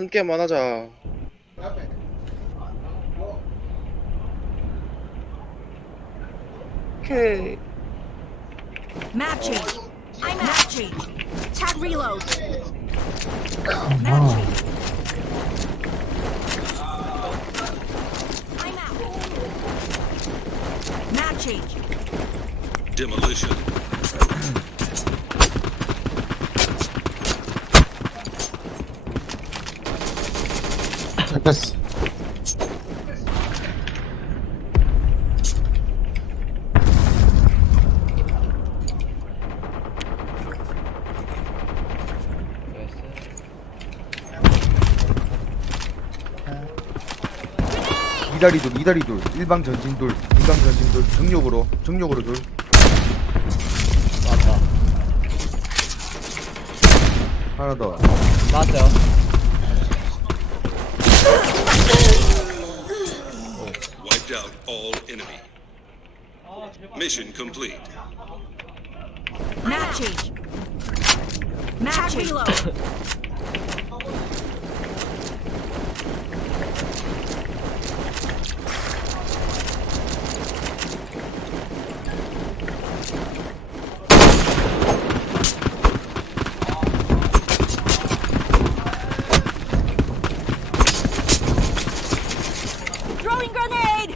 한 게임만 하자. 오케이. Map change. I'm map change. Tag reload. Come Map on. change. I'm out. Map change. Demolition. 잡혔어. 이다리 둘, 이다리 둘, 일방 전진 둘, 일방 전진 둘, 정력으로, 정력으로 둘. 맞다. 하나 더. 맞죠. Wiped out all enemy. Mission complete. Map change. Map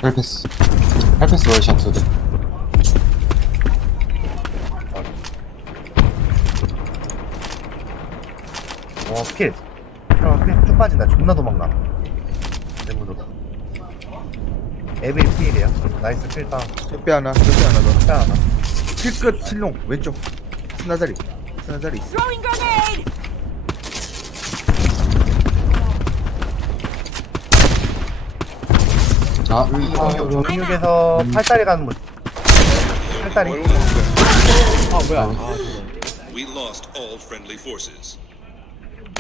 헬패스. 헬패스 월샷 두 대. 어, 킬. 어, 킬쭉 빠진다. 존나 도망가. 내부도. 에빌 필이야. 나이스 필 다운. 적배 하나, 적배 하나 더. 필 하나. 킬끝 칠롱 왼쪽. 스나자리. 스나자리 있어. Throwing grenade. 아, 근육에서 팔다리 가는 거. 팔다리. 아 뭐야? 아 죄송. We lost all friendly forces.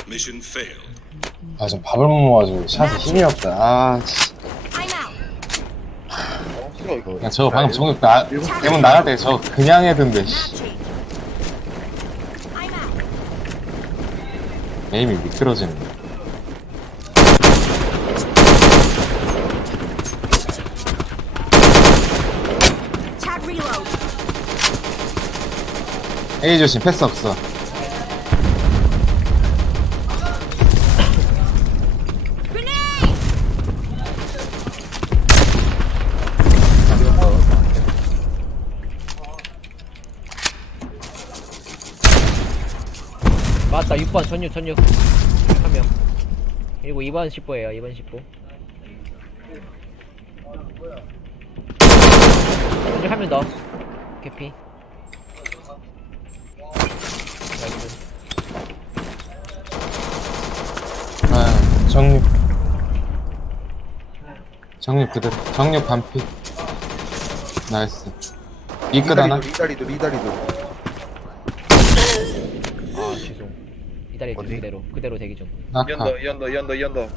Mission failed. 아, 좀 밥을 못 먹어가지고 샷에 힘이 없다. 아, 씨. I'm out. 싫어 이거. 야, 저거 방금 저거 나, 대문 나갈 때 저거 그냥 해던데, 씨. change. I'm out. 에임이 미끄러지네. Tag reload. A 조심, 패스 없어. 맞다. 6번 전육 전육. 한 명. 그리고 2번 10보예요. 2번 10보. 전육 한명 더. 개피. 나이스. 아, 정육. 정육 그대로. 정육 반피. 나이스. 이끝 하나? 이다리 둘. 아 죄송. 어디? 그대로 그대로 대기 좀. 이 낙하. 언더, 이 언더.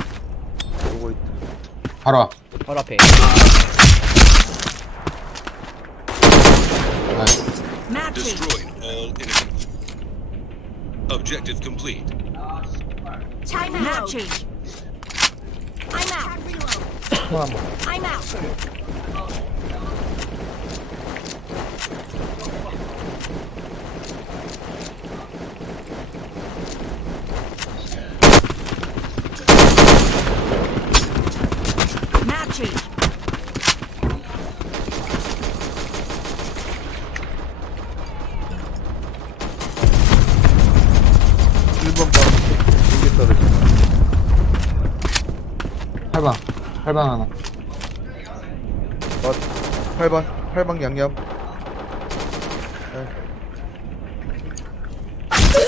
오고 있다. 바로 앞. 바로 앞에. 나이스. Change. Destroyed all enemy. Objective complete. Time out. Map change. I'm out. 총한 번. I'm out. Map change. 일번 방. 여기 떨어져. 8방. 8방 하나. 어, 8번. 8방 양념.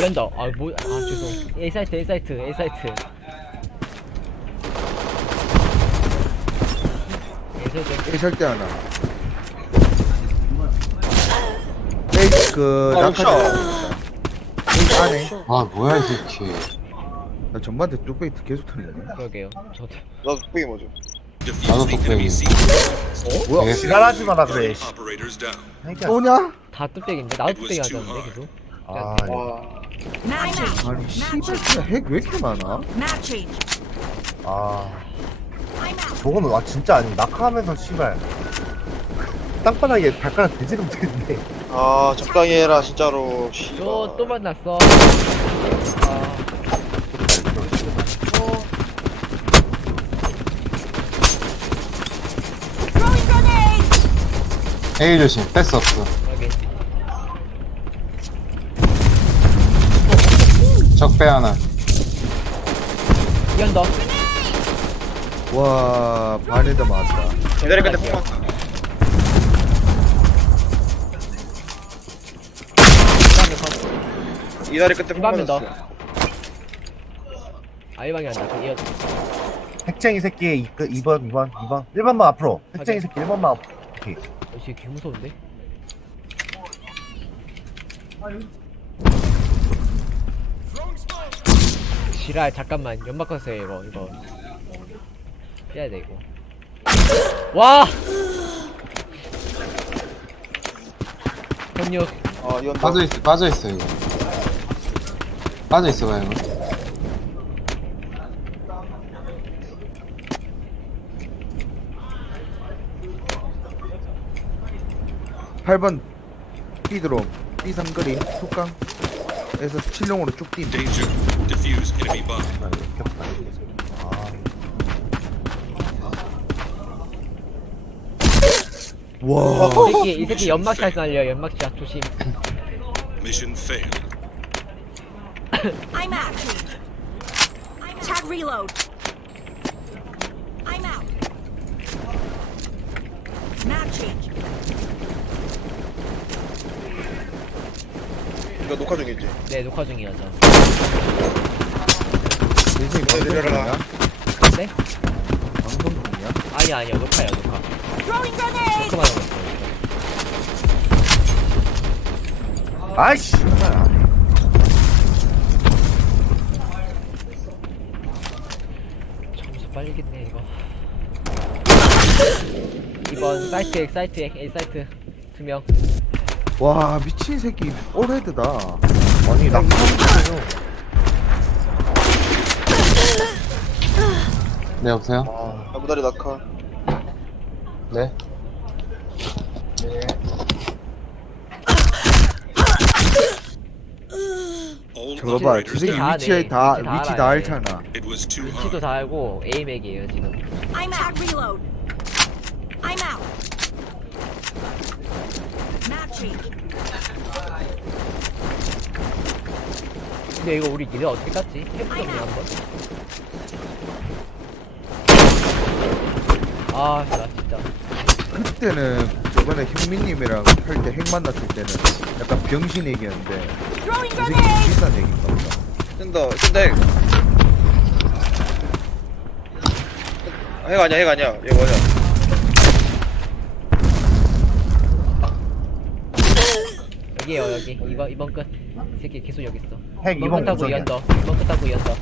연다. 아 뭐? 아 죄송. A 사이트 A 사이트 A 사이트. A 사이트. A 설대 하나. A 그 아, 낙하. A 안에. 아, 뭐야, 이 새끼. 나 전반대 뚝배기 계속 터리네. 그러게요. 저도. 나도 뚝배기 먼저. Enemy C. 뭐야? 지랄하지 마라 그래. 씨. 새끼야. 또냐? 다 뚝배기인데 나도 뚝배기 하자는데 계속. 아, 예. 와. 아니 씨발 진짜 핵왜 이렇게 많아? Matching. 아, I'm out. 저거는 아 진짜 아니 낙하하면서 씨발 땅바닥에 발가락 대지도 못했는데. 아 적당히 해라 진짜로 씨발 또, 또 만났어. 아, Throwing grenade. A 조심 패스 없어 확인. 적배 하나 이언더. 와 반에다 맞았다 기다릴 끝에 폭 이다리 끝에 폭 이방면 더. 맞았어 아 이방이 한다. 그 이언. 핵쟁이 새끼 2, 2번, 2번, 2번. 1번만 앞으로. 핵쟁이 새끼 1번만 앞으로. 오케이. 역시 개 무서운데? 지랄 잠깐만. 연막 껐어요 이거 이거. 빼야 돼 이거. 와! 이건 더 빠져있어 빠져있어 이거. 빠져있어 봐 이거 8번 B드롬 B3 그림 속강 에서 7롱으로 쭉 뛴 Danger. Defuse enemy bomb. 아. 아, 와이 새끼 이 새끼 연막샷 날려 연막샷 조심 Mission failed. I'm out. Tag reload. I'm out. Matching. 이거 녹화 중이지 네 녹화 중이야 저 선생님 네, 내려라. 네? 방송 중이야? 아니 아니요 녹화요 녹화. 녹화만 하고 있어요 아이씨. 정말 안 해. 점수 빨리겠네 이거 2번 사이트 X 사이트 X A 사이트 두 명 와 미친 새끼 올헤드다 아니, 낙하하면서 네 여보세요? 아, 나무다리 낙하 네 저거 봐 저 새끼 다. 위치에 아네. 다 위치 다 위치 다 알아야 알잖아 It was too 위치도. 다 알고 에이맥이에요 지금 I'm out. Reload. I'm out. Matching. 근데 이거 우리 니네 어떻게 깠지? 해보자 그냥 한번 아, 나 진짜. 그때는 저번에 형민님이랑 할 때 핵 만났을 때는 약간 병신 얘기였는데 Throwing 저 새끼 grenade. 비싼 얘기인가 보다 뜬다 뜬다 핵 핵 아니야 핵 아니야 얘 뭐냐 여기에요, 여기. 2번, 2번 끝. 이 새끼 계속 여기 있어. 핵 2번 2번 끝하고 고정이야. 연더. 2번 끝하고 연더.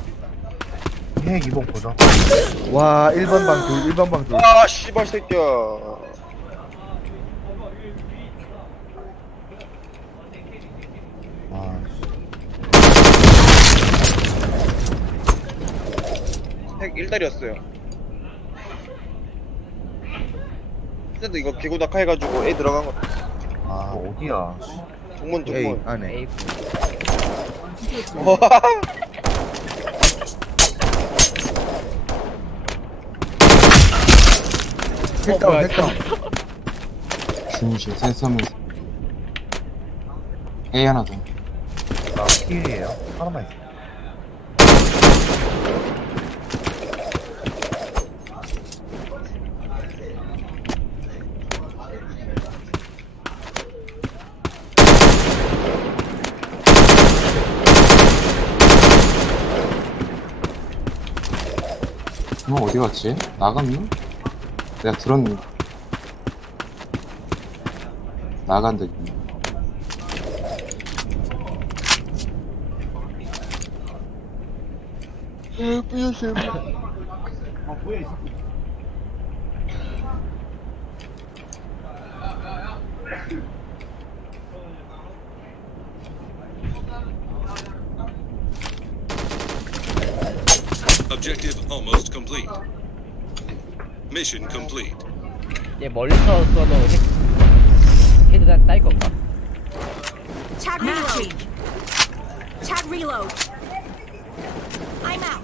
핵 2번 고정. 와 1번 방 둘 1번 방 둘 아 씨발 새끼야 아, 핵 1달이었어요 근데도 이거 낙하 해가지고 애 들어간 거 아, 어디야. 중문 A 중문. 안에 뭐야, 핵다운. 중실 센서면서 A 하나 더. 나 T이에요. 하나만 있어. 너 어디 갔지? 나갔나? 내가 들었는데 나간다 Objective almost complete. Mission complete. 얘 멀리서 쏘도 핵 헤드 다 딸 건가? Tag reload. Tag reload. I'm out.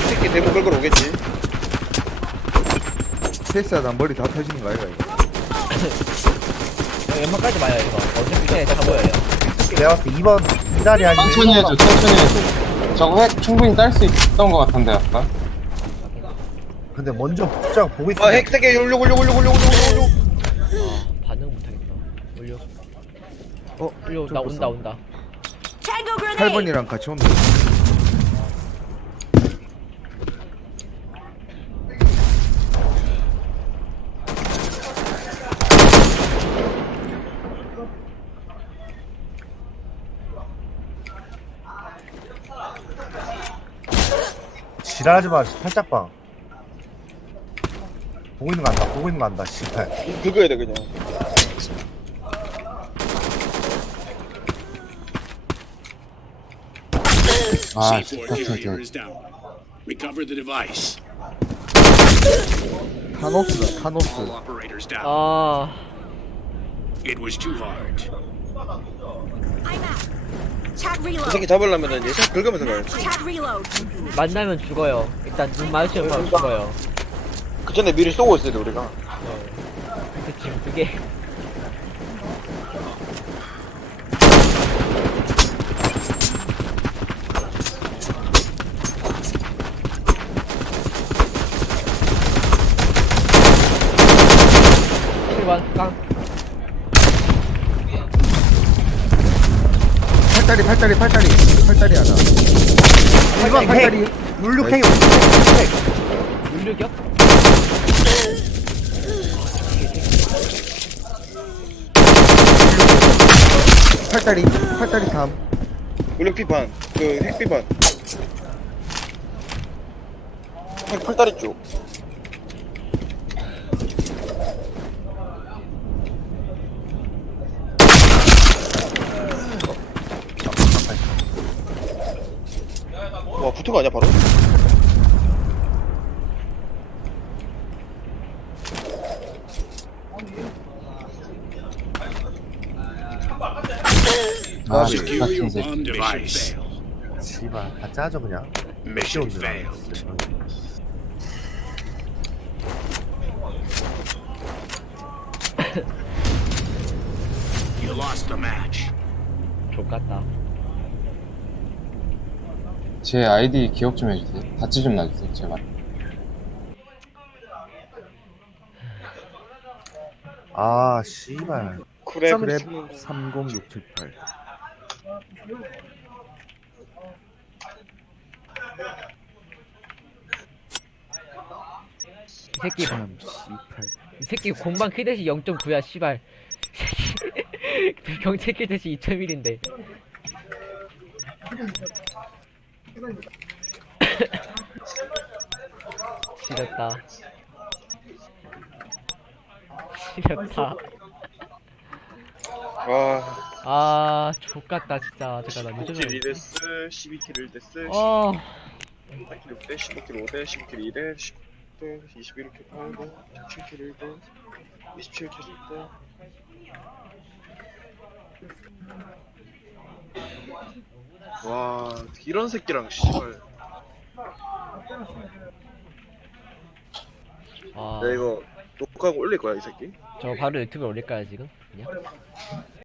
이 새끼 대문 걸걸 오겠지 패스하다 머리 다 터지는 거 아이가 이거 어, 연막 깔지 마요 이거. 어차피 이제 다 보여요. 내가 봤을 때 2번 기다리 아니면 천천히 1번 해줘 천천히 해줘. 저거 핵 충분히 딸 수 있던 것 같은데 아까. 근데 먼저 복장 보고 있어. 아핵 새끼 올려 올려 올려 올려 올려 올려 아 반응 못하겠다. 올려. 어? 올려 나 온다 온다. Tango grenade. 8번이랑 같이 온다 지랄하지 마 살짝 봐 보고 있는 거 안다 보고 있는 거 안다 씨발 긁어야 돼 그냥 아 C4 진짜 carrier 진짜 is down. Recover the device. 타노스다 타노스 All operators down. 아 It was too hard. 이. 새끼 잡으려면은 얘 긁으면서 reload. 만나면 죽어요. 일단 눈 마주치면 바로 죽어요. 그 전에 미리 쏘고 있어야 돼 우리가. 근데 지금 그게 팔다리 팔다리 팔다리. 팔다리 하나. 1번 팔다리. 핵 물류격? 팔다리 팔다리 3 물론 피반 그 핵피반 핵 풀다리 쪽 와 붙은 거 아니야 바로? 아 Secure device. 씨발 다 짜져 그냥 Mission 씌워주라. failed. You lost the match. 족같다 제 아이디 기억 좀 해주세요. 같이 좀 놔주세요 제발. 아 씨발. 그래 그랩 30678 이 새끼 318이 새끼 공방 키대시 0.9야 씨발. 경체 키대시 2.1인데 지렸다. 지렸다. 와아 족같다 진짜. 잠깐 나 9킬 요즘에 2데스 12킬 1데스 어. 4킬 6대 15킬 5대 19킬 2대 19대 21킬 8대 17킬 1대 27킬 10대 와 이런 새끼랑 씨발 아, 내가 이거 녹화하고 올릴 거야 이 새끼 저 바로 유튜브에 올릴까요 지금? 그냥?